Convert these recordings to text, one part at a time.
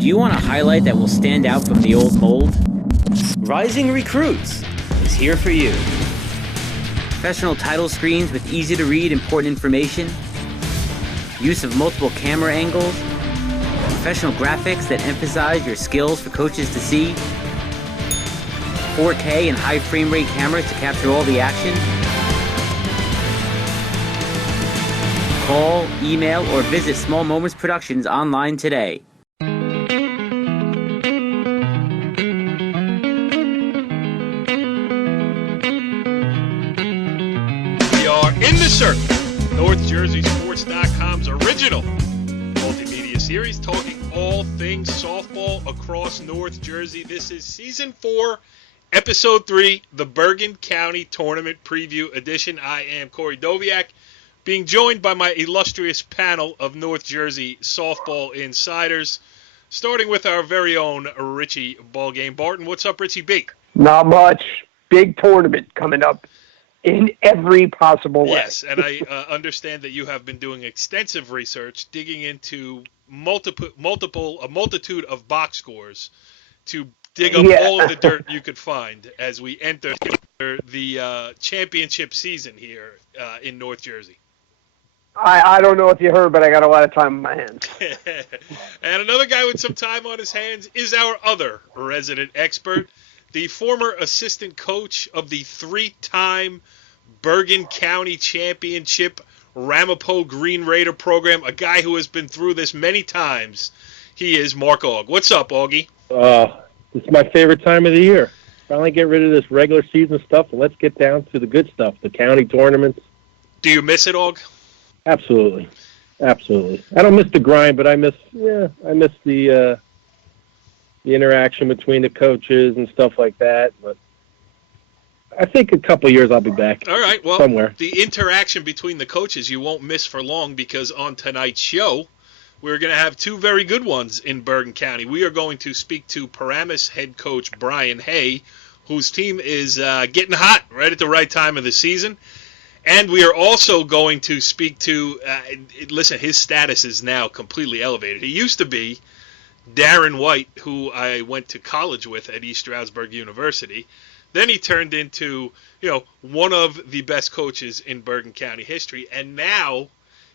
Do you want a highlight that will stand out from the old mold? Rising Recruits is here for you. Professional title screens with easy-to-read important information, use of multiple camera angles, professional graphics that emphasize your skills for coaches to see, 4K and high frame rate cameras to capture all the action. Call, email, or visit Small Moments Productions online today. We are in the circle, NorthJerseySports.com's original multimedia series, talking all things softball across North Jersey. This is Season 4, Episode 3, the Bergen County Tournament Preview Edition. I am Corey Doviak, being joined by my illustrious panel of North Jersey softball insiders, starting with our very own Richie Ballgame Barton. What's up, Richie B? Not much. Big tournament coming up in every possible way. Yes, and I understand that you have been doing extensive research, digging into a multitude of box scores to dig up all of the dirt you could find as we enter the championship season here in North Jersey. I don't know if you heard, but I got a lot of time on my hands. And another guy with some time on his hands is our other resident expert, the former assistant coach of the three-time Bergen County Championship Ramapo Green Raider program, a guy who has been through this many times. He is Mark Aug. What's up, Augie? It's my favorite time of the year. Finally get rid of this regular season stuff, and let's get down to the good stuff, the county tournaments. Do you miss it, Aug? Absolutely. I don't miss the grind, but I miss the interaction between the coaches and stuff like that. But I think a couple of years I'll be back. All right, well, somewhere. The interaction between the coaches you won't miss for long, because on tonight's show, we're going to have two very good ones in Bergen County. We are going to speak to Paramus head coach Brian Hay, whose team is getting hot right at the right time of the season. And we are also going to speak to, his status is now completely elevated. He used to be Darren White, who I went to college with at East Stroudsburg University. Then he turned into, one of the best coaches in Bergen County history. And now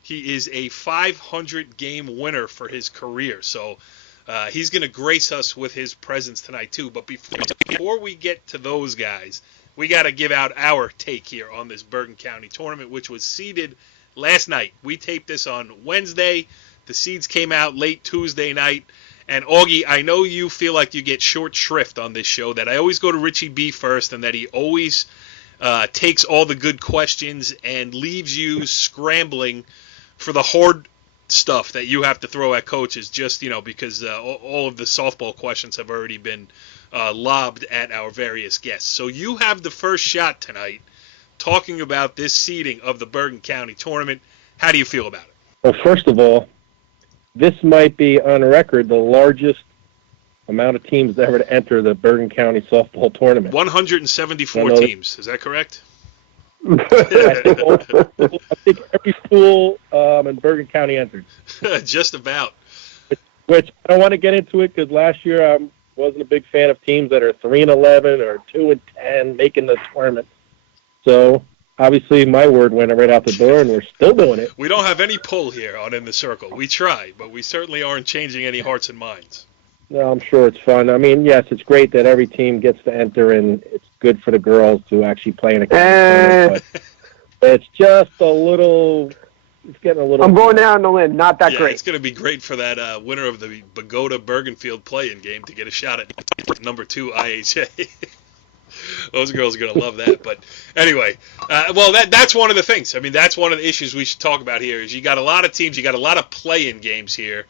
he is a 500-game winner for his career. So he's going to grace us with his presence tonight, too. But before we get to those guys, we got to give out our take here on this Bergen County tournament, which was seeded last night. We taped this on Wednesday. The seeds came out late Tuesday night. And, Augie, I know you feel like you get short shrift on this show, that I always go to Richie B first, and that he always takes all the good questions and leaves you scrambling for the hard stuff that you have to throw at coaches, just, because all of the softball questions have already been lobbed at our various guests. So you have the first shot tonight talking about this seeding of the Bergen County tournament. How do you feel about it? Well, first of all, this might be on record the largest amount of teams ever to enter the Bergen County softball tournament. 174 teams. Is that correct? I think every school in Bergen County entered. Just about. Which I don't want to get into it, because last year I wasn't a big fan of teams that are 3-11 or 2-10 making the tournament. So obviously my word went right out the door, and we're still doing it. We don't have any pull here on In the Circle. We try, but we certainly aren't changing any hearts and minds. No, I'm sure it's fun. I mean, yes, it's great that every team gets to enter, and it's good for the girls to actually play in a tournament, but it's just it's getting a little... I'm going down the limb. Not that great. It's going to be great for that winner of the Bogota Bergenfield play-in game to get a shot at number 2 IHA. Those girls are going to love that. But anyway, that's one of the things. I mean, that's one of the issues we should talk about here, is you got a lot of teams, you got a lot of play-in games here.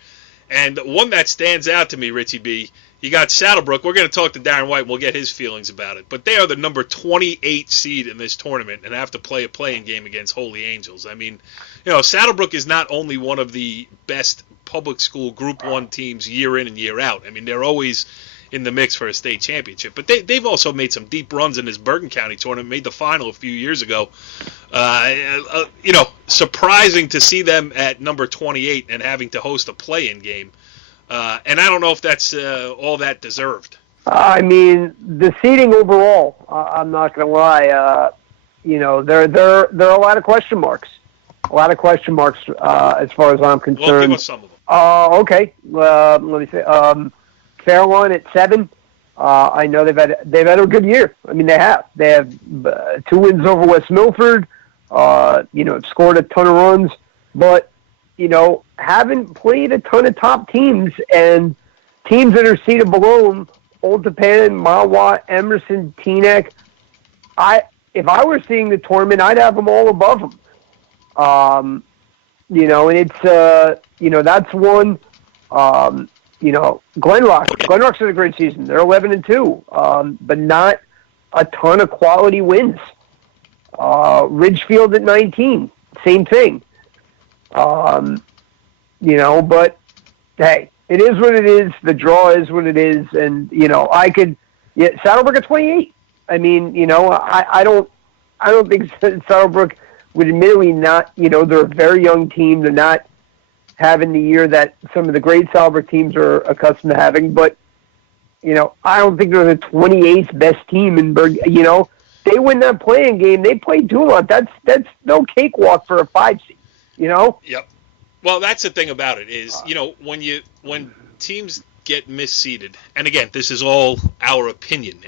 And one that stands out to me, Richie B, you got Saddle Brook. We're going to talk to Darren White, and we'll get his feelings about it. But they are the number 28 seed in this tournament and have to play a play-in game against Holy Angels. I mean, Saddle Brook is not only one of the best public school Group 1 teams year in and year out. I mean, they're always in the mix for a state championship. But they've also made some deep runs in this Bergen County tournament, made the final a few years ago. Surprising to see them at number 28 and having to host a play-in game And I don't know if that's all that deserved. I mean, the seeding overall, I'm not going to lie, there are a lot of question marks. A lot of question marks as far as I'm concerned. Well, give us some of them. Okay. Let me see. Caroline at 7. I know they've had a good year. I mean, they have. They have 2 wins over West Milford. Scored a ton of runs, but haven't played a ton of top teams, and teams that are seated below them: Old Japan, Mawa, Emerson, Teaneck. If I were seeing the tournament, I'd have them all above them. And it's that's one. Glenrock's had a great season. They're 11-2, but not a ton of quality wins. Ridgefield at 19, same thing. But hey, it is what it is. The draw is what it is, and Saddle Brook at 28. I mean, I don't think Saddle Brook would admittedly not. They're a very young team. They're not having the year that some of the great Saddle Brook teams are accustomed to having. But I don't think they're the 28th best team in Bergen. They win that playing game. They play Dumont. That's no cakewalk for a 5 seed. Yep. Well, that's the thing about it is, when teams get misseeded, and again, this is all our opinion.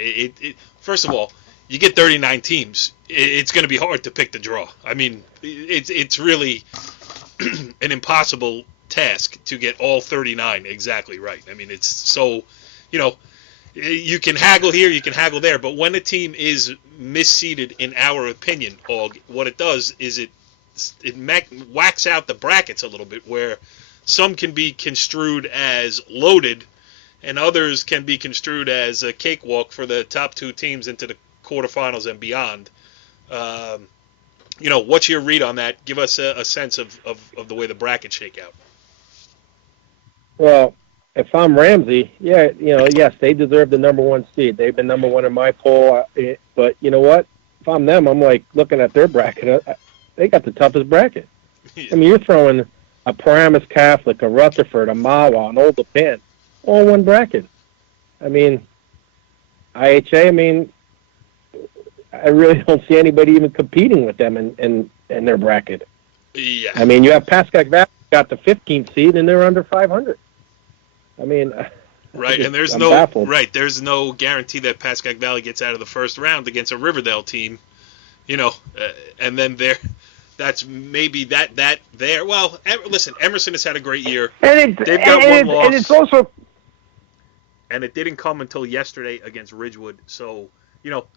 First of all, you get 39 teams. It's going to be hard to pick the draw. I mean, it's really an impossible task to get all 39 exactly right. I mean, it's so, you can haggle here, you can haggle there, but when a team is misseeded, in our opinion, Og, what it does is it whacks out the brackets a little bit, where some can be construed as loaded and others can be construed as a cakewalk for the top 2 teams into the quarterfinals and beyond. What's your read on that? Give us a sense of the way the brackets shake out. Well, if I'm Ramsey, yes, they deserve the number 1 seed. They've been number 1 in my poll. But you know what? If I'm them, I'm like looking at their bracket. They got the toughest bracket. I mean, you're throwing a Paramus Catholic, a Rutherford, a Mawa, an Old Japan, all in one bracket. I mean, IHA, I really don't see anybody even competing with them in their bracket. Yeah. I mean, you have Pascack Valley got the 15th seed, and they're under 500. I mean, right, and there's there's no guarantee that Pascack Valley gets out of the first round against a Riverdale team, and then that's maybe that there. Well, listen, Emerson has had a great year. They've got one loss, and it's also, and it didn't come until yesterday against Ridgewood. So,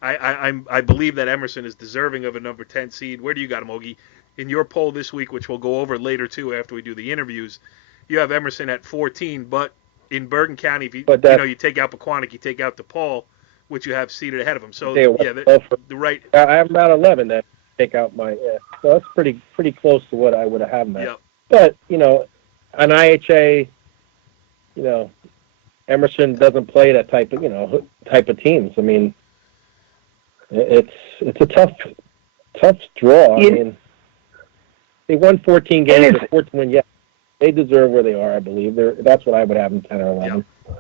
I believe that Emerson is deserving of a number 10 seed. Where do you got him, Ogie? In your poll this week, which we'll go over later too after we do the interviews, you have Emerson at 14, but in Bergen County, if you take out Pequannock, you take out DePaul, which you have seated ahead of them. So the right. I have about 11 that take out my So that's pretty close to what I would have had them at. Yep. But an IHA, Emerson doesn't play that type of teams. I mean, it's a tough draw. I mean, they won 14 games. They're 14 win. Yeah, they deserve where they are. I believe that's what I would have them 10 or 11. Yeah.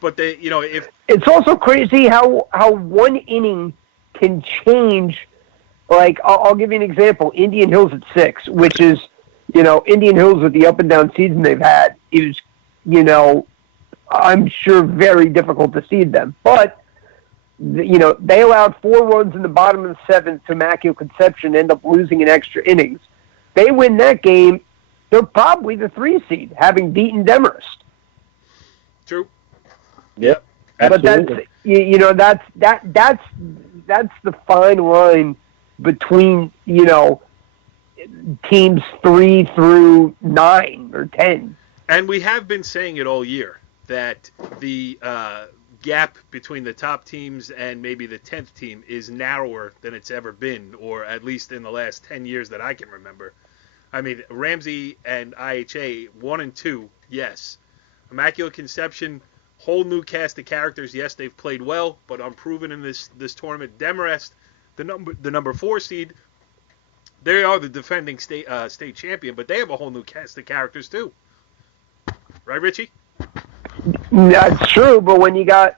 But if it's also crazy how one inning can change. Like I'll give you an example. Indian Hills at 6, which is Indian Hills with the up and down season they've had is I'm sure very difficult to seed them, but. They allowed 4 runs in the bottom of the 7th to Immaculate Conception, end up losing in extra innings. They win that game, they're probably the 3 seed, having beaten Demarest. True. Yep. Absolutely. But that's the fine line between teams 3 through 9 or 10. And we have been saying it all year that the gap between the top teams and maybe the 10th team is narrower than it's ever been, or at least in the last 10 years that I can remember. I mean, Ramsey and IHA 1 and 2, yes. Immaculate Conception, whole new cast of characters. Yes, they've played well, but unproven in this tournament. Demarest, the number 4 seed, they are the defending state champion, but they have a whole new cast of characters too. Right, Richie? That's true, but when you got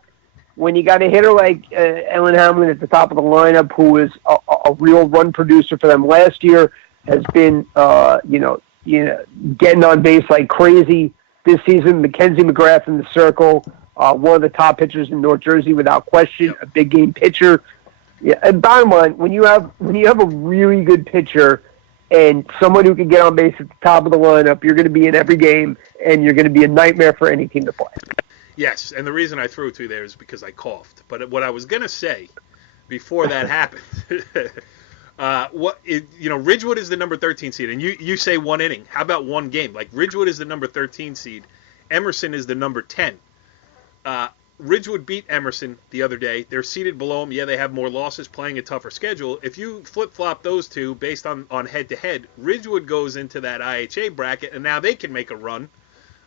a hitter like Ellen Hamlin at the top of the lineup, who is a real run producer for them last year, has been getting on base like crazy this season. Mackenzie McGrath in the circle, one of the top pitchers in North Jersey without question, a big game pitcher. Yeah, and bottom line, when you have a really good pitcher and someone who can get on base at the top of the lineup, you're going to be in every game, and you're going to be a nightmare for any team to play. Yes, and the reason I threw it to you there is because I coughed. But what I was going to say before that happened, Ridgewood is the number 13 seed, and you say one inning. How about one game? Like, Ridgewood is the number 13 seed. Emerson is the number 10. Ridgewood beat Emerson the other day. They're seated below them. Yeah, they have more losses, playing a tougher schedule. If you flip-flop those two based on head-to-head, Ridgewood goes into that IHA bracket, and now they can make a run.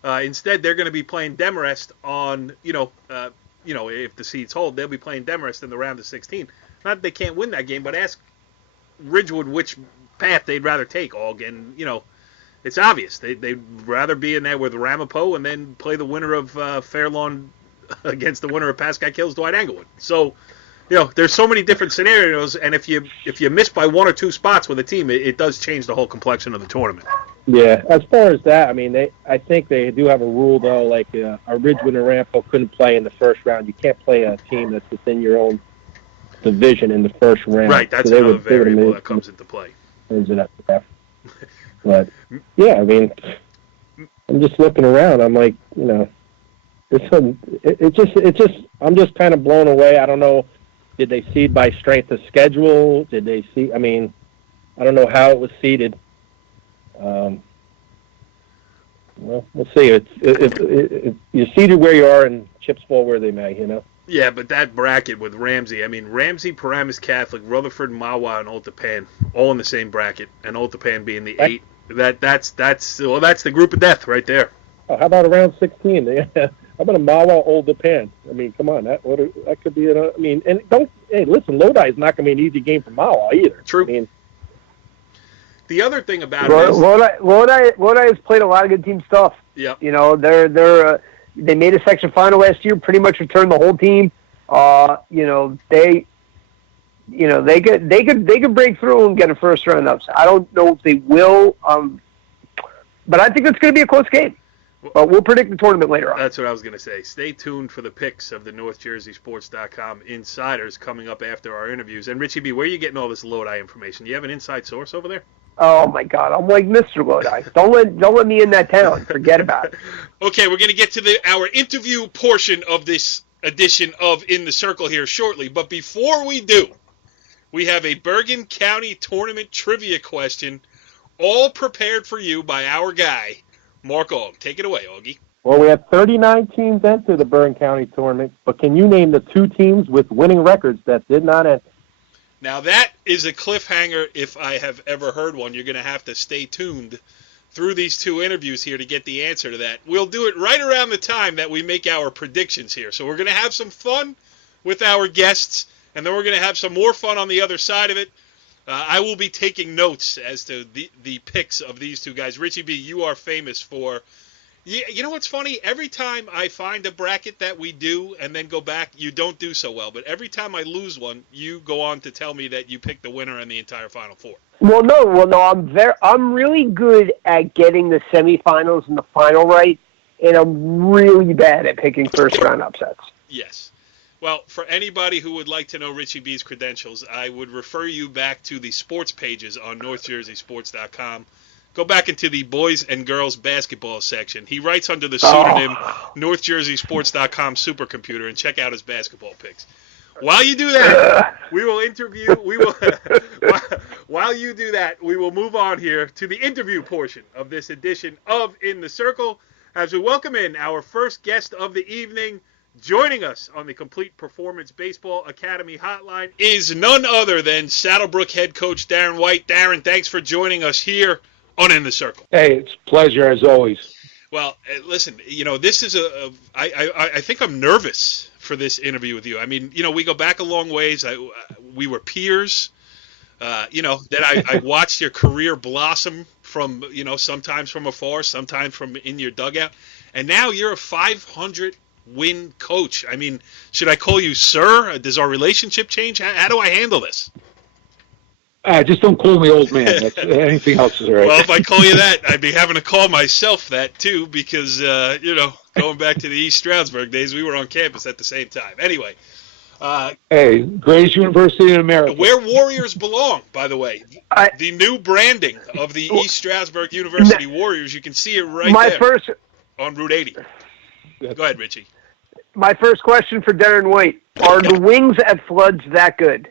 Instead, they're going to be playing Demarest on, if the seeds hold, they'll be playing Demarest in the round of 16. Not that they can't win that game, but ask Ridgewood which path they'd rather take. Again, it's obvious. They'd rather be in there with Ramapo and then play the winner of Fairlawn against the winner of Pascack Hills, Dwight Englewood. So, there's so many different scenarios, and if you miss by one or two spots with a team, it does change the whole complexion of the tournament. Yeah, as far as that, I think they do have a rule, though, like a Ridgewood and Ramapo couldn't play in the first round. You can't play a team that's within your own division in the first round. Right, that's another variable that comes into play. But, yeah, I'm just looking around. I'm like, I'm just kind of blown away. I don't know, did they seed by strength of schedule? Did they see? I don't know how it was seeded. Well, we'll see. If you're seated where you are and chips fall where they may, Yeah, but that bracket with Ramsey, Ramsey, Paramus Catholic, Rutherford, Mawa, and Old Tapan, all in the same bracket, and Old Tapan being the 8. That's the group of death right there. Oh, how about around 16? How about a Mawa, Old Tapan? Come on, that could be listen, Lodi is not going to be an easy game for Mawa either. True. The other thing about it is Lodi has played a lot of good team stuff. Yeah. They made a section final last year, pretty much returned the whole team. They could break through and get a first round upset. I don't know if they will, but I think it's going to be a close game. But we'll predict the tournament later on. That's what I was going to say. Stay tuned for the picks of the NorthJerseySports.com insiders coming up after our interviews. And Richie B, where are you getting all this Lodi information? Do you have an inside source over there? Oh my God, I'm like Mr. Lodi. Don't let me in that town. Forget about it. Okay, we're going to get to our interview portion of this edition of In the Circle here shortly. But before we do, we have a Bergen County Tournament trivia question, all prepared for you by our guy, Mark Aug. Take it away, Augie. Well, we have 39 teams enter the Bergen County Tournament, but can you name the 2 teams with winning records that did not enter? Now, that is a cliffhanger if I have ever heard one. You're going to have to stay tuned through these 2 interviews here to get the answer to that. We'll do it right around the time that we make our predictions here. So we're going to have some fun with our guests, and then we're going to have some more fun on the other side of it. I will be taking notes as to the picks of these 2 guys. Richie B, you are famous for... You know what's funny? Every time I find a bracket that we do and then go back, you don't do so well. But every time I lose one, you go on to tell me that you picked the winner in the entire Final Four. Well, no. I'm really good at getting the semifinals and the final right, and I'm really bad at picking first round upsets. Yes. Well, for anybody who would like to know Richie B's credentials, I would refer you back to the sports pages on NorthJerseySports.com. Go back into the boys and girls basketball section. He writes under the pseudonym NorthJerseySports.com supercomputer, and check out his basketball picks. While you do that, while you do that, we will move on here to the interview portion of this edition of In the Circle as we welcome in our first guest of the evening. Joining us on the Complete Performance Baseball Academy hotline is none other than Saddle Brook head coach Darren White. Darren, thanks for joining us here on In the Circle. Hey, it's a pleasure as always. Well, listen, this is I think I'm nervous for this interview with you. We go back a long ways. We were peers. That I watched your career blossom from, sometimes from afar, sometimes from in your dugout. and now you're a 500-win coach. I mean, should I call you sir? Does our relationship change? How do I handle this? Just don't call me old man. Anything else is all right. Well, if I call you that, I'd be having to call myself that, too, because, going back to the East Stroudsburg days, we were on campus at the same time. Anyway. Hey, greatest university in America. Where Warriors belong, by the way. The new branding of the East Stroudsburg University Warriors, you can see it right there on Route 80. Go ahead, Richie. My first question for Darren White. Are the wings at Floods that good?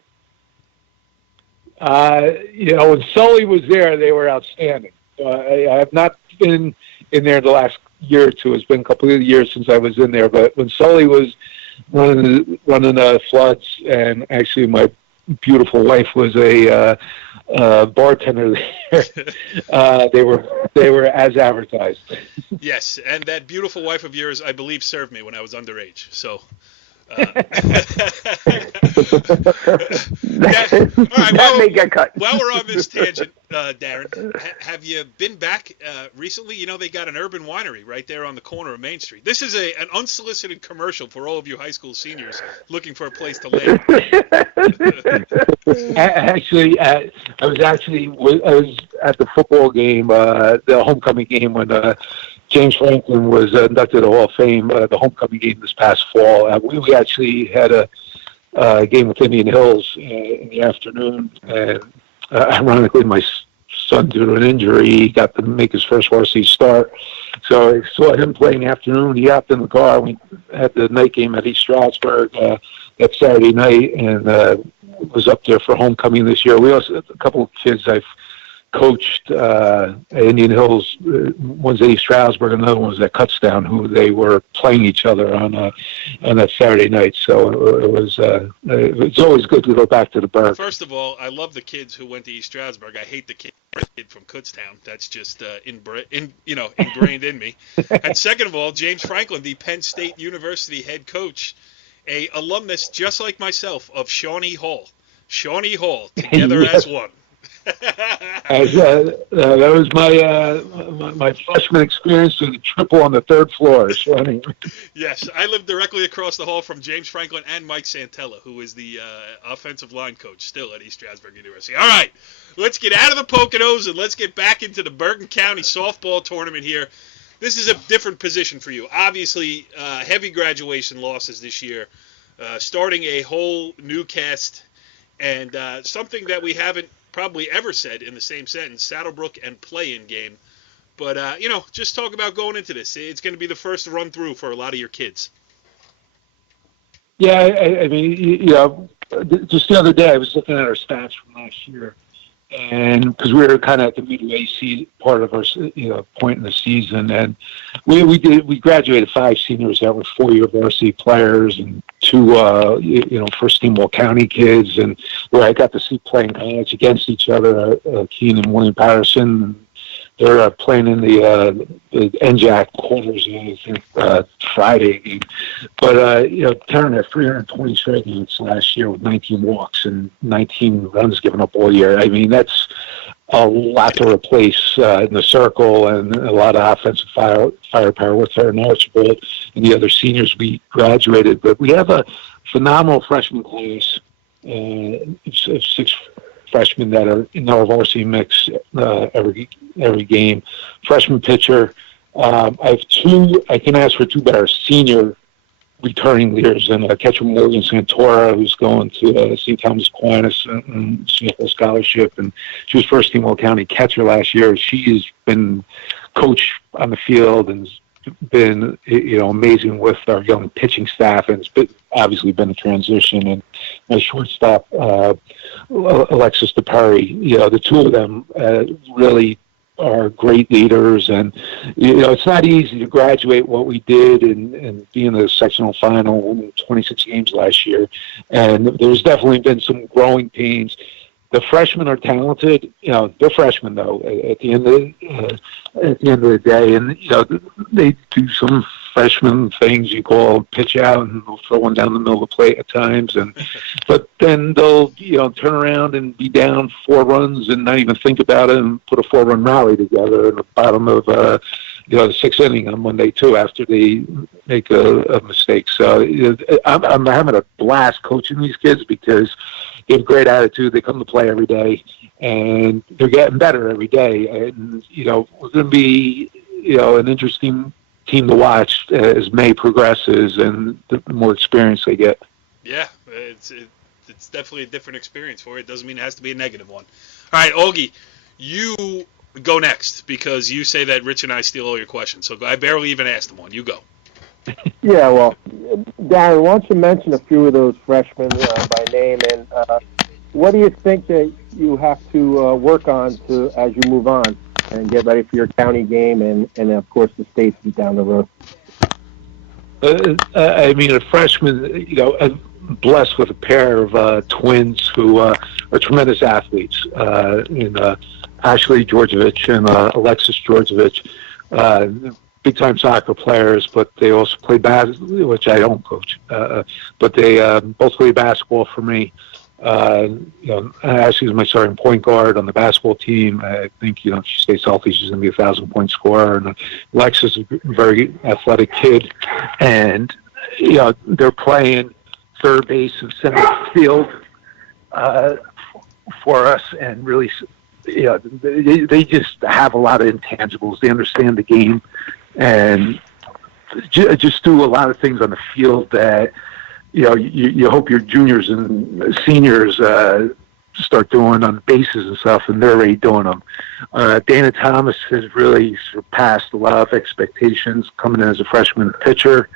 When Sully was there, they were outstanding. I have not been in there the last year or two. It's been a couple of years since I was in there. But when Sully was running Floods, and actually my beautiful wife was a bartender there, they were as advertised. Yes, and that beautiful wife of yours, I believe, served me when I was underage. So. All right, That may get cut. While we're on this tangent, Darren, have you been back recently? You know, they got an urban winery right there on the corner of Main Street. This is an unsolicited commercial for all of you high school seniors looking for a place to land. Actually, I was at the football game, the homecoming game when James Franklin was inducted to the Hall of Fame, the homecoming game this past fall. We actually had a game with Indian Hills in the afternoon, and ironically, my son, due to an injury, got to make his first varsity start. So I saw him play in the afternoon. He hopped in the car. We had the night game at East Stroudsburg that Saturday night, and was up there for homecoming this year. We also, a couple of kids I've coached at Indian Hills, one's at East Stroudsburg, another one was at Cuttstown, who they were playing each other on that Saturday night. So it's always good to go back to the Berg. First of all, I love the kids who went to East Stroudsburg. I hate the kid from Kutztown. That's just ingrained in me. And second of all, James Franklin, the Penn State University head coach, a alumnus just like myself of Shawnee Hall. Shawnee Hall, together as one. That was my freshman experience with a triple on the third floor. Yes, I lived directly across the hall from James Franklin and Mike Santella, who is the offensive line coach still at East Stroudsburg University. All right, let's get out of the Poconos and let's get back into the Bergen County softball tournament here. This is a different position for you. Obviously, heavy graduation losses this year, starting a whole new cast, and something that we haven't probably ever said in the same sentence, Saddle Brook and play-in game. But, just talk about going into this. It's going to be the first run through for a lot of your kids. Yeah, I mean, just the other day I was looking at our stats from last year, and because we were kind of at the midway part of our point in the season, and we graduated 5 seniors that were 4-year varsity players and 2 first team Will County kids, and where I got to see playing college against each other, Keenan and William Patterson. They're playing in the NJAC quarters, I think, Friday game. But, Taryn had 320 strikeouts last year with 19 walks and 19 runs given up all year. I mean, that's a lot to replace in the circle, and a lot of offensive firepower with her and Archibald and the other seniors we graduated. But we have a phenomenal freshman class, 6 freshmen that are in our varsity mix every game. Freshman pitcher. I have 2. I can ask for 2 better senior returning leaders, and catcher Morgan Santora, who's going to St. Thomas Aquinas and CFL scholarship, and she was first team Will County catcher last year. She has been coach on the field and been amazing with our young pitching staff, and it's obviously been a transition. And my shortstop, Alexis DePerry, the 2 of them really are great leaders, and it's not easy to graduate what we did and be in the sectional final, winning 26 games last year, and there's definitely been some growing pains. The freshmen are talented. They're freshmen though. At the end of the day, and they do some freshman things. You call pitch out, and they'll throw one down the middle of the plate at times, but then they'll turn around and be down 4 runs and not even think about it and put a 4-run rally together in the bottom of the sixth inning on Monday too, after they make a mistake. So I'm having a blast coaching these kids because they have great attitude. They come to play every day, and they're getting better every day. And we're going to be an interesting team to watch as May progresses and the more experience they get. Yeah, it's definitely a different experience for it. Doesn't mean it has to be a negative one. All right, Augie, you go next because you say that Rich and I steal all your questions. So I barely even asked them one. You go. Yeah, well, Darren, why don't you mention a few of those freshmen by name, and what do you think that you have to work on as you move on and get ready for your county game and of course, the state down the road? I mean, a freshman, I'm blessed with a pair of twins who are tremendous athletes in Ashley Georgievich and Alexis Georgievich. Big-time soccer players, but they also play basketball, which I don't coach. But they both play basketball for me. Ashley's my starting point guard on the basketball team. I think, if she stays healthy, she's going to be a 1,000-point scorer. And Alexis is a very athletic kid. And, they're playing third base and center field for us. And really, they just have a lot of intangibles. They understand the game and just do a lot of things on the field that, you hope your juniors and seniors start doing on the bases and stuff, and they're already doing them. Dana Thomas has really surpassed a lot of expectations coming in as a freshman pitcher.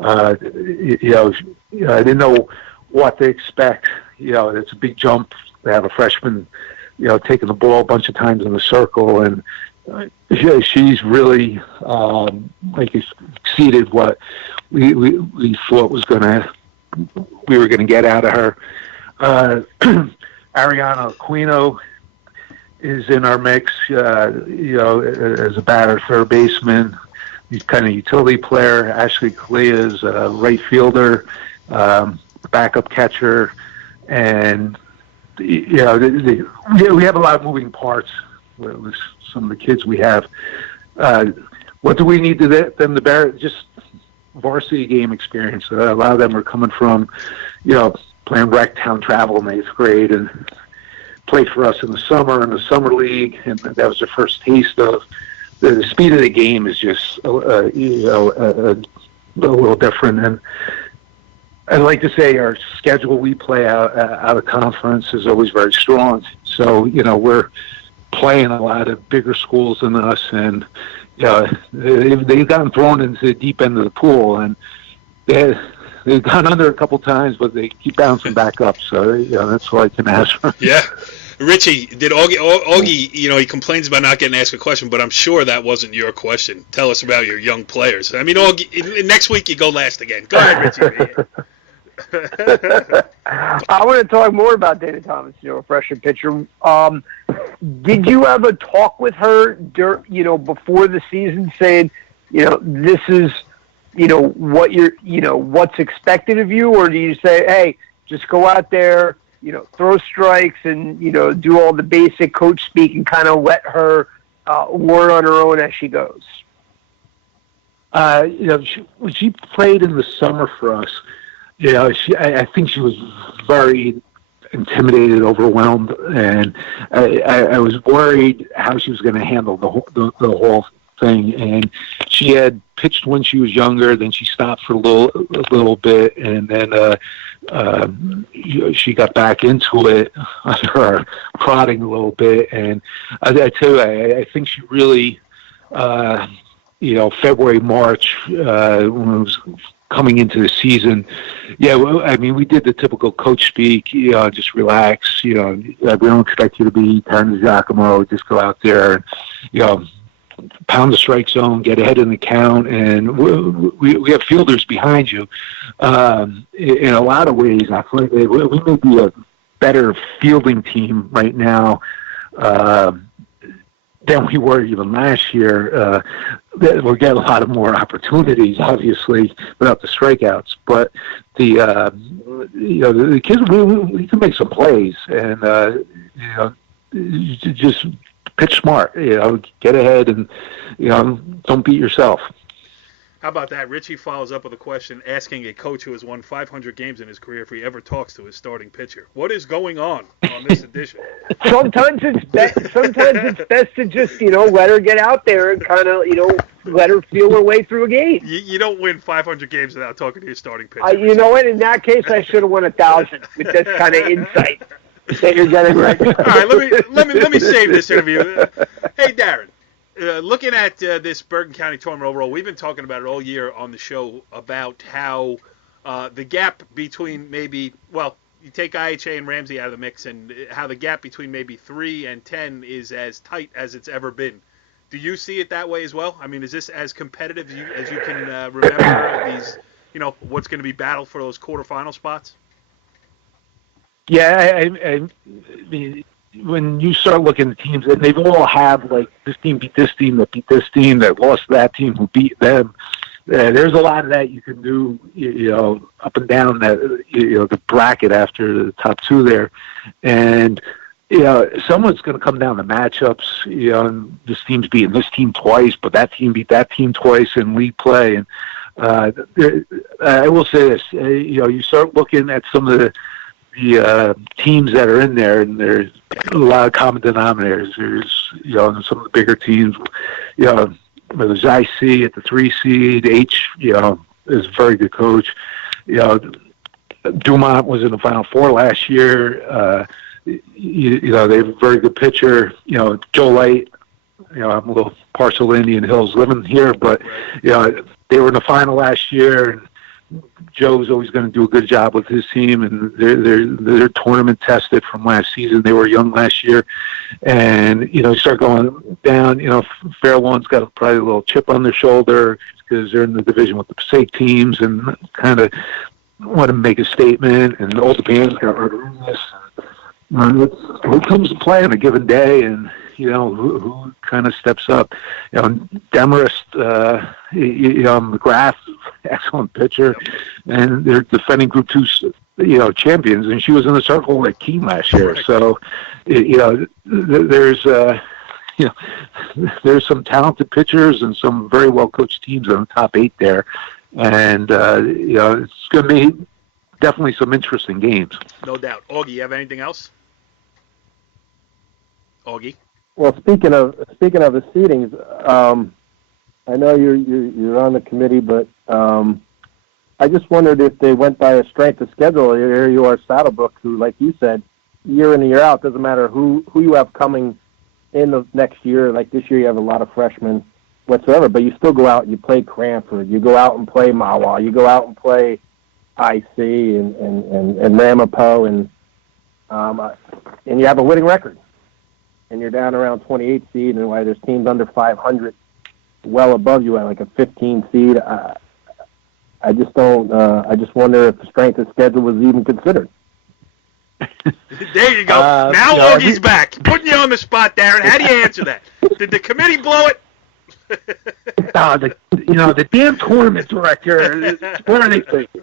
I didn't know what to expect. It's a big jump to have a freshman, taking the ball a bunch of times in the circle, and she's really exceeded what we thought we were going to get out of her. Ariana Aquino is in our mix, as a batter, third baseman. He's kind of utility player. Ashley Kalia is a right fielder, backup catcher, and we have a lot of moving parts with some of the kids we have. What do we need them to bear? Just varsity game experience. A lot of them are coming from, playing rec town travel in 8th grade and played for us in the summer league, and that was their first taste of the speed of the game is just a little different. And I'd like to say our schedule we play out of conference is always very strong. So we're playing a lot of bigger schools than us, and they've gotten thrown into the deep end of the pool, and they've gone under a couple times, but they keep bouncing back up. So that's all I can ask for. Yeah. Richie, did Augie, he complains about not getting asked a question, but I'm sure that wasn't your question. Tell us about your young players. I mean, Augie, next week you go last again. Go ahead, Richie. I want to talk more about Dana Thomas, a freshman pitcher. Did you ever talk with her, before the season, saying, this is, what what's expected of you, or do you say, hey, just go out there, throw strikes and, do all the basic coach speak and kind of let her learn on her own as she goes? When she played in the summer for us, I think she was very intimidated, overwhelmed, and I was worried how she was going to handle the whole thing. And she had pitched when she was younger, then she stopped for a little bit, and then she got back into it under her prodding a little bit. And I tell you, I think she really, February, March, when it was coming into the season, we did the typical coach speak, just relax, we don't expect you to be Terrence Giacomo, just go out there and, pound the strike zone, get ahead in the count, and we have fielders behind you. In a lot of ways, I feel like we may be a better fielding team right now than we were even last year. We're getting a lot of more opportunities, obviously, without the strikeouts. But the kids, we can make some plays, and just pitch smart. Get ahead and don't beat yourself. How about that? Richie follows up with a question asking a coach who has won 500 games in his career if he ever talks to his starting pitcher. What is going on this edition? Sometimes it's best to just let her get out there and kind of let her feel her way through a game. You don't win 500 games without talking to your starting pitcher. You know what? In that case, I should have won 1,000 with this kind of insight that you're getting right now. All right, let me save this interview. Hey, Darren. Looking at this Bergen County Tournament overall, we've been talking about it all year on the show about how the gap between you take IHA and Ramsey out of the mix, and how the gap between maybe 3 and 10 is as tight as it's ever been. Do you see it that way as well? I mean, is this as competitive as you can remember these, what's going to be battled for those quarterfinal spots? Yeah, I mean, when you start looking at teams, and they've all have like this team beat this team, that beat this team, that lost to that team, who beat them. There's a lot of that you can do, up and down that, the bracket after the top two there, and someone's going to come down to matchups. And this team's beating this team twice, but that team beat that team twice in league play. And I will say this: you start looking at some of the teams that are in there, and there's a lot of common denominators. There's, some of the bigger teams, there's IC at the 3 seed, H, is a very good coach. Dumont was in the Final Four last year. They have a very good pitcher. Joe Light, I'm a little partial to Indian Hills living here, but, they were in the final last year, and Joe's always going to do a good job with his team, and they're tournament tested from last season. They were young last year, and you start going down. Fairlawn's got probably a little chip on their shoulder because they're in the division with the Passaic teams, and kind of want to make a statement. And all the bands got earned this. Who comes to play on a given day, and who kind of steps up. Demarest, McGrath, excellent pitcher, and they're defending Group 2, champions, and she was in the circle at Keene last year. So, there's some talented pitchers and some very well coached teams in the top 8 there, and it's going to be definitely some interesting games. No doubt. Augie, you have anything else? Augie. Well, speaking of the seedings, I know you're on the committee, but I just wondered if they went by a strength of schedule. Here you are, Saddle Brook, who, like you said, year in and year out, doesn't matter who you have coming in the next year. Like this year, you have a lot of freshmen whatsoever, but you still go out and you play Cranford, you go out and play Mawa, you go out and play IC and Ramapo, and you have a winning record. And you're down around 28 seed, and why there's teams under 500 well above you at like a 15 seed. I just don't. I just wonder if the strength of schedule was even considered. There you go. Now Augie's back. Putting you on the spot, Darren. How do you answer that? Did the committee blow it? The damn tournament director. What are they thinking?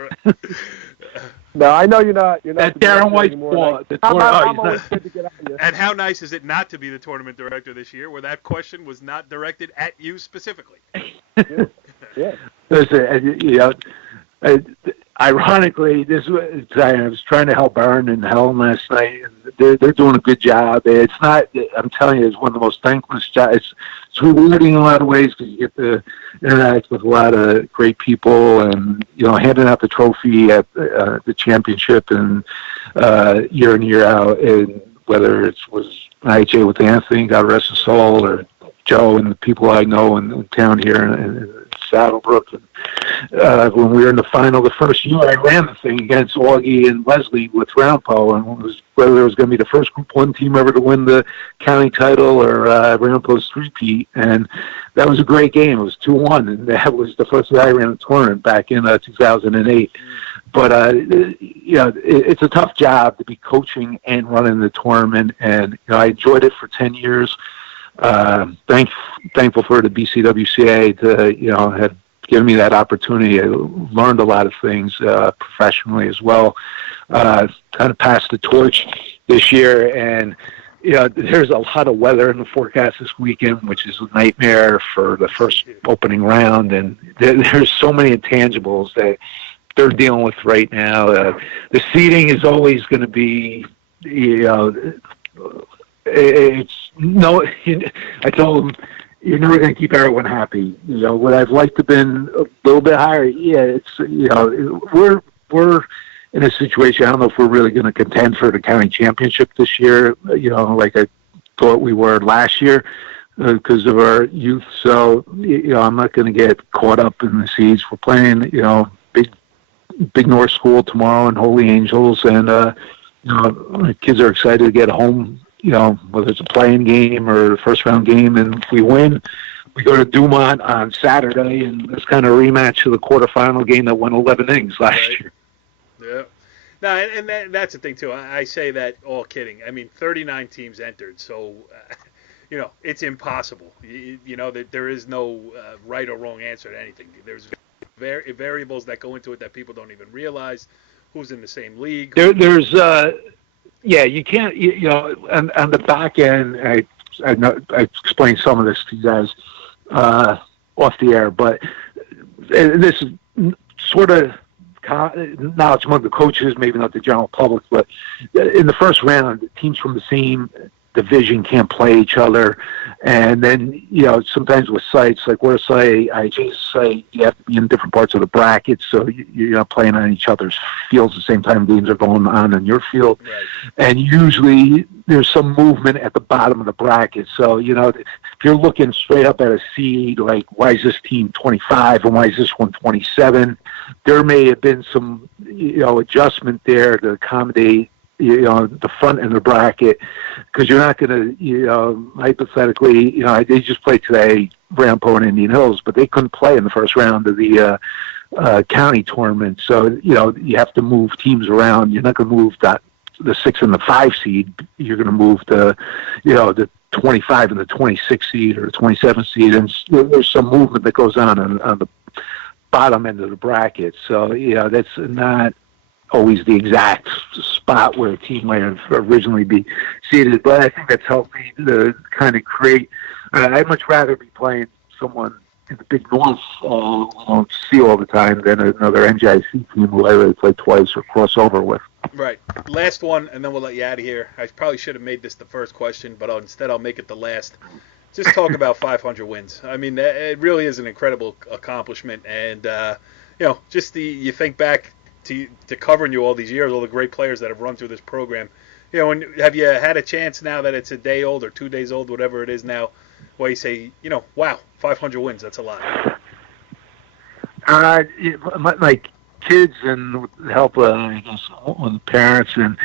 No, I know you're not. That Darren White fault. I'm always good to get on you. And how nice is it not to be the tournament director this year, where that question was not directed at you specifically? Yeah. Listen, ironically, I was trying to help Aaron and Helen last night, and they're doing a good job. It's not. I'm telling you, it's one of the most thankless jobs. It's rewarding in a lot of ways because you get to interact with a lot of great people, and handing out the trophy at the championship and year in year out, and whether it was IHA with Anthony, God rest his soul, or Joe and the people I know in town here in Saddle Brook. When we were in the final the first year, I ran the thing against Augie and Leslie with Rampo, and it was whether it was going to be the first Group 1 team ever to win the county title or Rampo's three-peat, and that was a great game. It was 2-1, and that was the first I ran the tournament back in 2008. But it's a tough job to be coaching and running the tournament, and I enjoyed it for 10 years. Thankful for the BCWCA to have given me that opportunity. I learned a lot of things professionally as well. Kind of passed the torch this year, and there's a lot of weather in the forecast this weekend, which is a nightmare for the first opening round. And there's so many intangibles that they're dealing with right now. The seating is always going to be, it's no. I told them, you're never going to keep everyone happy. Would I've liked to have been a little bit higher? Yeah, it's we're in a situation. I don't know if we're really going to contend for the county championship this year. Like I thought we were last year because of our youth. So I'm not going to get caught up in the seeds. We're playing Big North School tomorrow and Holy Angels, and my kids are excited to get home. Whether it's a playing game or a first round game, and if we win, we go to Dumont on Saturday, and it's kind of a rematch of the quarterfinal game that won 11 innings last year. Yeah. No, and that's the thing too. I say that all kidding. I mean, 39 teams entered, so it's impossible. That there is no right or wrong answer to anything. There's variables that go into it that people don't even realize. Who's in the same league? There's you can't. On the back end, I explained some of this to you guys off the air, but this is sort of knowledge among the coaches, maybe not the general public, but in the first round, teams from the same division can't play each other. And then, sometimes with sites, like we're a site, IG's site, you have to be in different parts of the bracket, so you're not playing on each other's fields at the same time games are going on in your field. Right. And usually there's some movement at the bottom of the bracket. So, if you're looking straight up at a seed, like why is this team 25 and why is this one 27, there may have been some, adjustment there to accommodate the front end of the bracket, because you're not going to, hypothetically, they just played today, Rampo and Indian Hills, but they couldn't play in the first round of the county tournament. So, you have to move teams around. You're not going to move the 6 and the 5 seed. You're going to move the 25 and the 26 seed or the 27 seed. And there's some movement that goes on the bottom end of the bracket. So, that's not always the exact spot where a team might have originally be seated, but I think that's helped me to kind of create. I'd much rather be playing someone in the Big North we don't see all the time than another NJIC team who I really play twice or cross over with. Right. Last one, and then we'll let you out of here. I probably should have made this the first question, but instead I'll make it the last. Just talk about 500 wins. I mean, it really is an incredible accomplishment, and just you think back to covering you all these years, all the great players that have run through this program. And have you had a chance now that it's a day old or 2 days old, whatever it is now, where you say, wow, 500 wins, that's a lot? My kids, and with the help of, I guess, the parents, and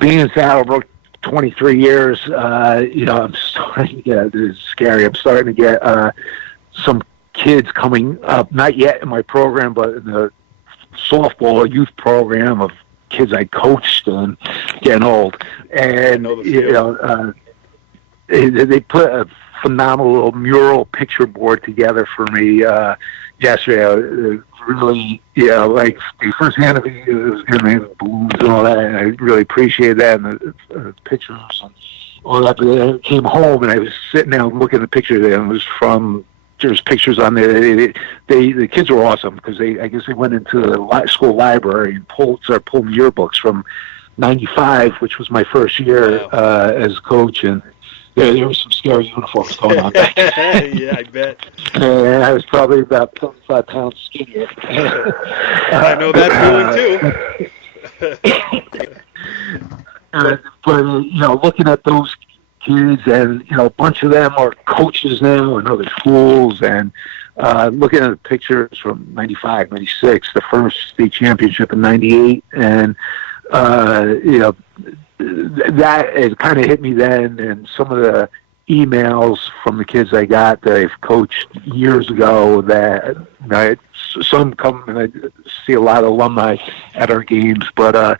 being in Saddle Brook 23 years, I'm starting to get, it's scary, I'm starting to get some kids coming up, not yet in my program, but in the softball youth program of kids I coached and getting old. And, they put a phenomenal little mural picture board together for me yesterday. Really, like the first hand of it was going to be balloons and all that, and I really appreciated that, and the pictures and all that. But then I came home and I was sitting there looking at the picture, and it was from, there's pictures on there. The kids were awesome because I guess they went into the school library and started pulling yearbooks from '95, which was my first year as coach, and there were some scary uniforms going on back then. Yeah, I bet. And I was probably about 75 pounds skinnier. I know that feeling too. But looking at those kids, and a bunch of them are coaches now in other schools, and looking at the pictures from '95, '96, the first state championship in '98, and that it kind of hit me then, and some of the emails from the kids I got that I've coached years ago, that some come, and I see a lot of alumni at our games, but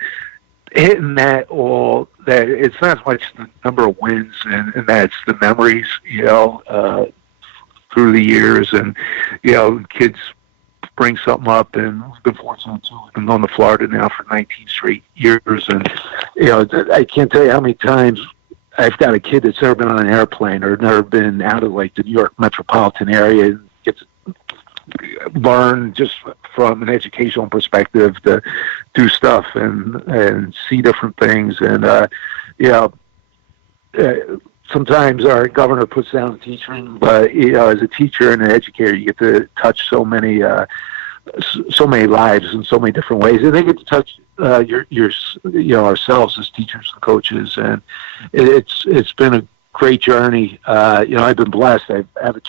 hitting that all, that it's not as much the number of wins, and that's the memories, through the years, and kids bring something up, and we've been fortunate too. We've been going to Florida now for 19 straight years, and I can't tell you how many times I've got a kid that's never been on an airplane or never been out of like the New York metropolitan area and gets to learn just from an educational perspective to do stuff and see different things. And, sometimes our governor puts down teaching, but, as a teacher and an educator, you get to touch so many lives in so many different ways. And they get to touch ourselves as teachers and coaches, and it's been a great journey. I've been blessed. I have a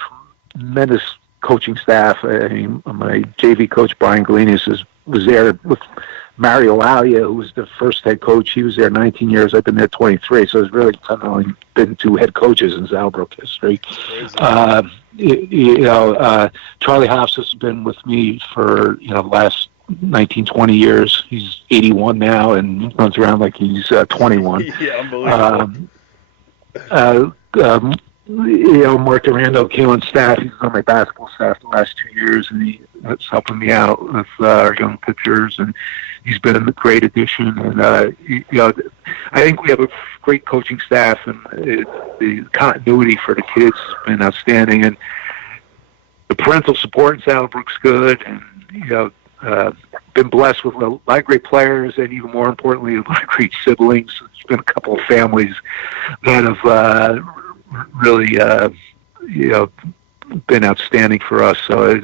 tremendous coaching staff. I mean, my JV coach Brian Galenius was there with Mario Alia, who was the first head coach. He was there 19 years. I've been there 23. So it's really kind of only been 2 head coaches in Saddle Brook history. Charlie Hoffs has been with me for, the last 19, 20 years. He's 81 now and runs around like he's 21. Yeah, unbelievable. Mark Durando came on staff. He's on my basketball staff the last 2 years, and he's helping me out with our young pitchers, and he's been a great addition. And, I think we have a great coaching staff, and the continuity for the kids has been outstanding. And the parental support in Saddle Brook's good, and, been blessed with a lot of great players, and even more importantly, a lot of great siblings. There's been a couple of families that have really, been outstanding for us. So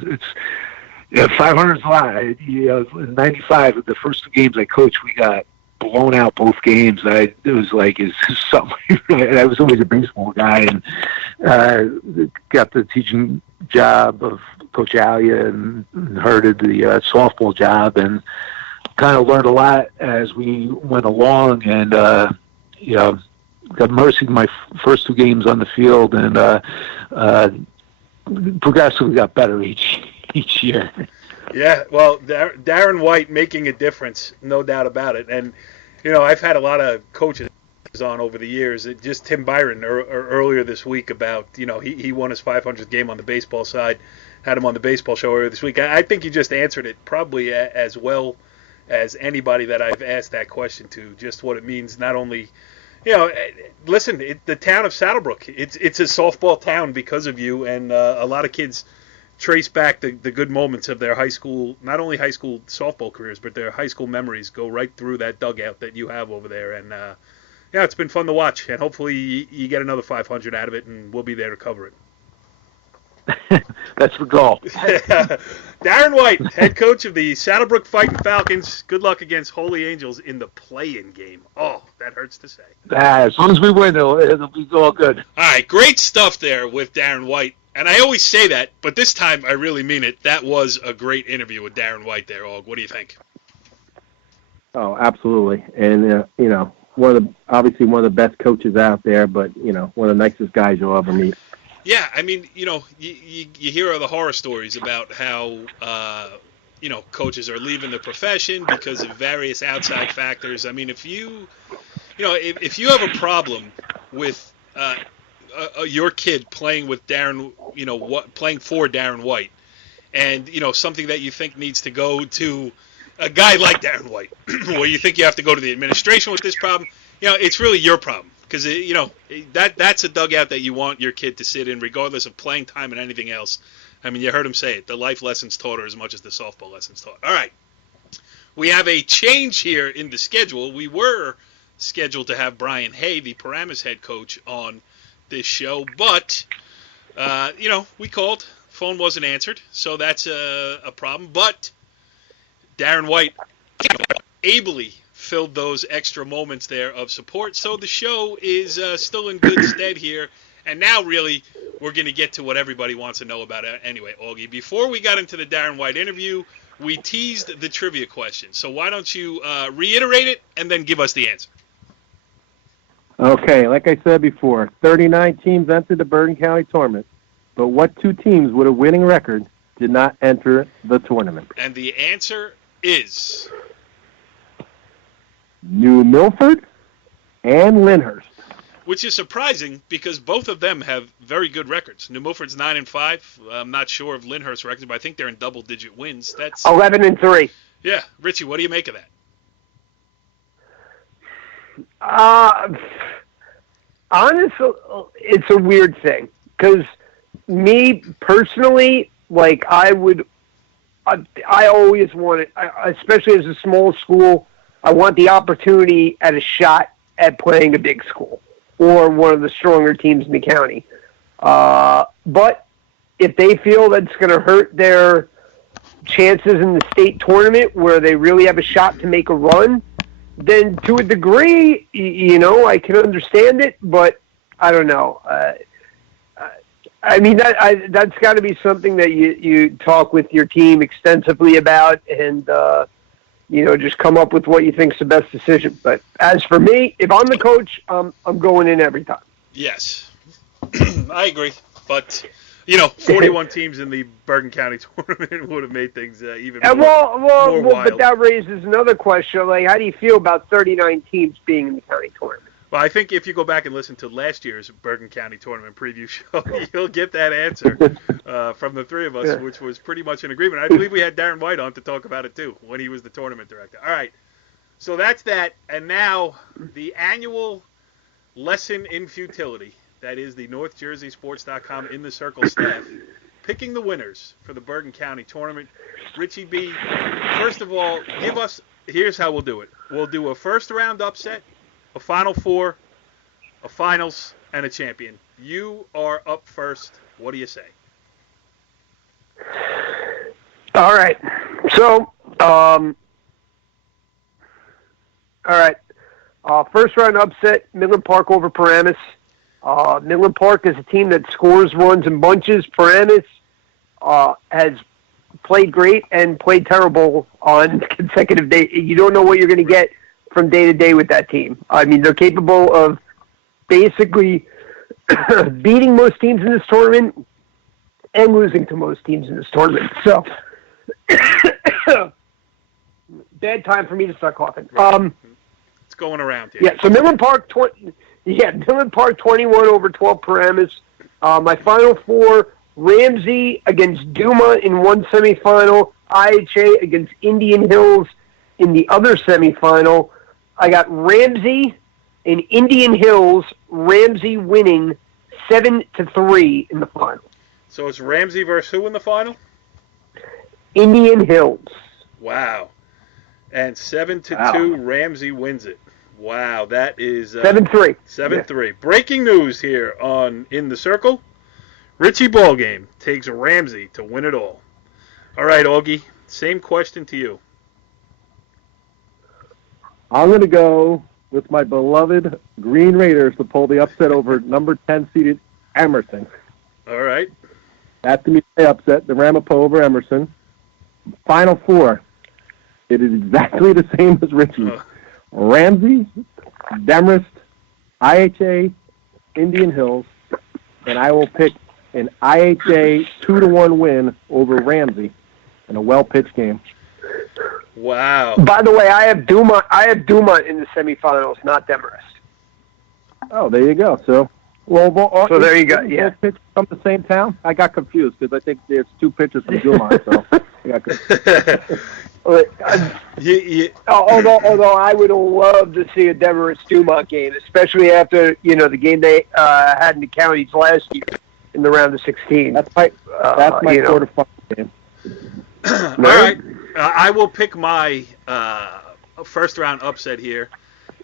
it's 500 is a lot. In '95, the first 2 games I coached, we got blown out both games. It was like, is this something? I was always a baseball guy, and got the teaching job of Coach Alia and inherited the softball job, and kind of learned a lot as we went along. And got mercy in my first 2 games on the field, and progressively got better each year. Yeah, well, Darren White making a difference, no doubt about it. And, I've had a lot of coaches on over the years. Just Tim Byron earlier this week about, he won his 500th game on the baseball side, had him on the baseball show earlier this week. I think you just answered it probably as well as anybody that I've asked that question to, just what it means not only – listen, the town of Saddle Brook, it's a softball town because of you, and a lot of kids trace back the good moments of their high school, not only high school softball careers, but their high school memories go right through that dugout that you have over there. And, it's been fun to watch, and hopefully you get another 500 out of it, and we'll be there to cover it. That's the goal. Darren White, head coach of the Saddle Brook Fighting Falcons. Good luck against Holy Angels in the play-in game. Oh, that hurts to say. As long as we win, it'll be all good. All right, great stuff there with Darren White. And I always say that, but this time I really mean it. That was a great interview with Darren White there, Og. What do you think? Oh, absolutely. And, obviously one of the best coaches out there, but, one of the nicest guys you'll ever meet. Yeah, I mean, you hear the horror stories about how, coaches are leaving the profession because of various outside factors. I mean, if you have a problem with your kid playing with Darren, playing for Darren White, and, something that you think needs to go to a guy like Darren White, where you think you have to go to the administration with this problem, it's really your problem. Because, that's a dugout that you want your kid to sit in, regardless of playing time and anything else. I mean, you heard him say it. The life lessons taught her as much as the softball lessons taught. All right. We have a change here in the schedule. We were scheduled to have Brian Hay, the Paramus head coach, on this show. But, we called. Phone wasn't answered. So that's a problem. But Darren White ably filled those extra moments there of support. So the show is still in good stead here. And now, really, we're going to get to what everybody wants to know about it anyway, Augie. Before we got into the Darren White interview, we teased the trivia question. So why don't you reiterate it and then give us the answer? Okay, like I said before, 39 teams entered the Bergen County Tournament, but what 2 teams with a winning record did not enter the tournament? And the answer is New Milford and Lyndhurst. Which is surprising because both of them have very good records. New Milford's 9-5. I'm not sure of Lyndhurst's record, but I think they're in double-digit wins. That's 11-3. Yeah, Richie, what do you make of that? honestly, it's a weird thing because me personally, like I always want it, especially as a small school. I want the opportunity at a shot at playing a big school or one of the stronger teams in the county. But if they feel that's going to hurt their chances in the state tournament where they really have a shot to make a run, then to a degree, I can understand it, but I don't know. I mean, that's got to be something that you talk with your team extensively about and, just come up with what you think is the best decision. But as for me, if I'm the coach, I'm going in every time. Yes, I agree. But 41 teams in the Bergen County Tournament would have made things even more wild. But that raises another question. Like, how do you feel about 39 teams being in the county tournament? Well, I think if you go back and listen to last year's Bergen County Tournament preview show, you'll get that answer from the three of us, which was pretty much in agreement. I believe we had Darren White on to talk about it, too, when he was the tournament director. All right, so that's that. And now the annual lesson in futility. That is the NorthJerseySports.com In the Circle staff picking the winners for the Bergen County Tournament. Richie B, first of all, here's how we'll do it. We'll do a first-round upset, a Final Four, a Finals, and a champion. You are up first. What do you say? All right. So, all right. First round upset, Midland Park over Paramus. Midland Park is a team that scores runs in bunches. Paramus has played great and played terrible on consecutive days. You don't know what you're going to get from day to day with that team. I mean, they're capable of basically beating most teams in this tournament and losing to most teams in this tournament. So, bad time for me to start coughing. It's going around here. Yeah, so Midland Park 21 over 12 Paramus. My Final Four, Ramsey against Duma in one semifinal, IHA against Indian Hills in the other semifinal. I got Ramsey and Indian Hills, Ramsey winning 7-3 in the final. So it's Ramsey versus who in the final? Indian Hills. Wow. And 7-2, Ramsey wins it. Wow, that is 7-3. 7-3. Yeah. Breaking news here on In the Circle. Richie Ballgame takes Ramsey to win it all. All right, Augie, same question to you. I'm going to go with my beloved Green Raiders to pull the upset over number 10 seeded Emerson. All right. That's going to be the upset, the Ramapo over Emerson. Final Four. It is exactly the same as Richie. Ramsey, Demarest, IHA, Indian Hills, and I will pick an IHA 2-1 win over Ramsey in a well-pitched game. Wow. By the way, I have Duma in the semifinals, not Demarest. Oh, there you go. So there you go. Yeah. Both pitchers from the same town? I got confused because I think there's two pitchers from Duma. So I got confused. Although I would love to see a Demarest Dumont game, especially after the game they had in the counties last year in the round of 16. That's my quarterfinal game. All right, I will pick my first round upset here,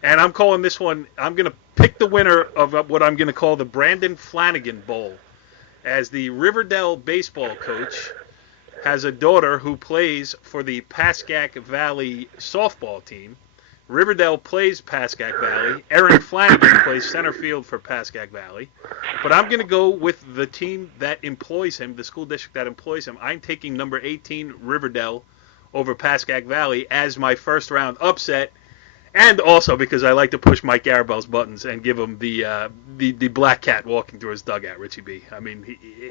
and I'm calling this one. I'm going to pick the winner of what I'm going to call the Brandon Flanagan Bowl, as the Riverdale baseball coach has a daughter who plays for the Pascack Valley softball team. Riverdale plays Pascack Valley. Erin Flanagan plays center field for Pascack Valley. But I'm going to go with the team that employs him, the school district that employs him. I'm taking number 18, Riverdale, over Pascack Valley as my first round upset. And also because I like to push Mike Garabell's buttons and give him the black cat walking through his dugout, Richie B. I mean,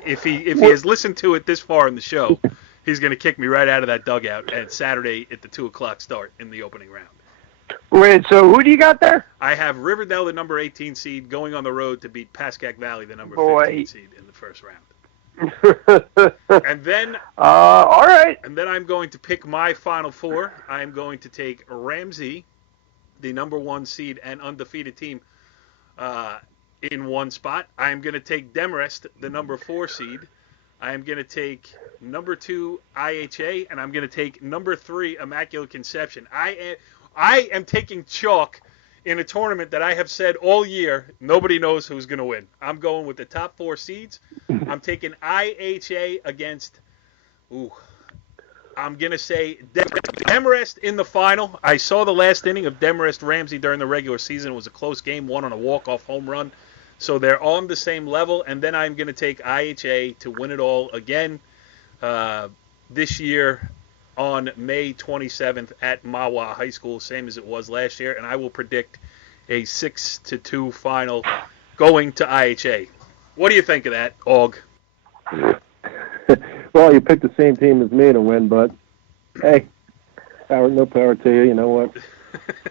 if he has listened to it this far in the show, he's going to kick me right out of that dugout at Saturday at the 2:00 start in the opening round. Wait, so who do you got there? I have Riverdale, the number 18 seed, going on the road to beat Pascack Valley, the number 15 seed in the first round. And then, all right. And then I'm going to pick my Final Four. I'm going to take Ramsey, the number 1 seed and undefeated team, in one spot. I am going to take Demarest, the number 4 seed. I am going to take number 2 IHA, and I'm going to take number 3 Immaculate Conception. I am taking chalk in a tournament that I have said all year nobody knows who's going to win. I'm going with the top 4 seeds. I'm taking IHA against, I'm going to say Demarest in the final. I saw the last inning of Demarest-Ramsey during the regular season. It was a close game, won on a walk-off home run. So they're on the same level. And then I'm going to take IHA to win it all again this year on May 27th at Mawa High School, same as it was last year. And I will predict a 6-2 final going to IHA. What do you think of that, Og? Well, you picked the same team as me to win, but hey, no power to you. You know what?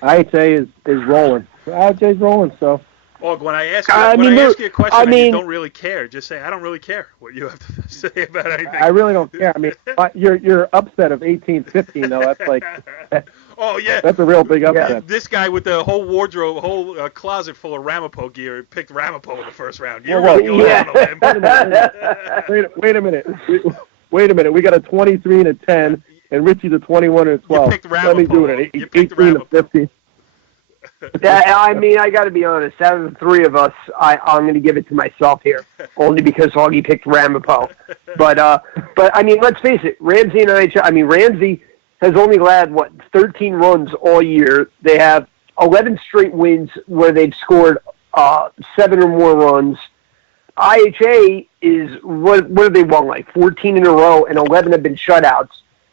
IHA is rolling. IHA's rolling, so. Og, when I ask you a question and you don't really care, just say, I don't really care what you have to say about anything. I really don't care. I mean, your upset of 18-15, though, that's like, oh, yeah. That's a real big upset. Yeah. This guy with the whole wardrobe, whole closet full of Ramapo gear picked Ramapo in the first round. You're really going down on him. Wait a minute. Wait a minute. We got a 23-10, and Richie's a 21-12. You picked Ramapo. Let me do it. 18-15. I mean, I got to be honest. Out of the 3 of us, I'm going to give it to myself here, only because Augie picked Ramapo. But I mean, let's face it. Ramsey and Ramsey has only allowed 13 runs all year. They have 11 straight wins where they've scored 7 or more runs. IHA is what have they won, like 14 in a row, and 11 have been shutouts.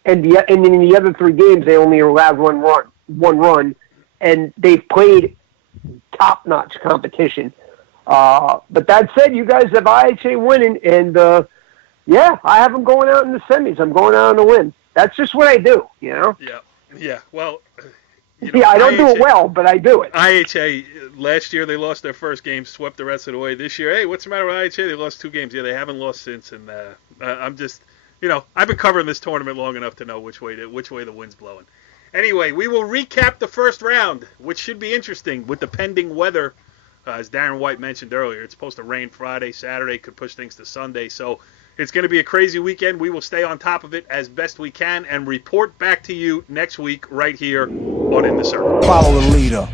And in the other 3 games, they only allowed one run. And they've played top-notch competition. But that said, you guys have IHA winning, and I have them going out in the semis. I'm going out on a win. That's just what I do, you know? Yeah. Well, I don't do it well, but I do it. IHA, last year they lost their first game, swept the rest of the way. This year, hey, what's the matter with IHA? They lost 2 games. Yeah, they haven't lost since, and I'm just, I've been covering this tournament long enough to know which way the wind's blowing. Anyway, we will recap the first round, which should be interesting with the pending weather. As Darren White mentioned earlier, it's supposed to rain Friday, Saturday, could push things to Sunday. So it's going to be a crazy weekend. We will stay on top of it as best we can and report back to you next week right here on In the Circle. Follow the leader.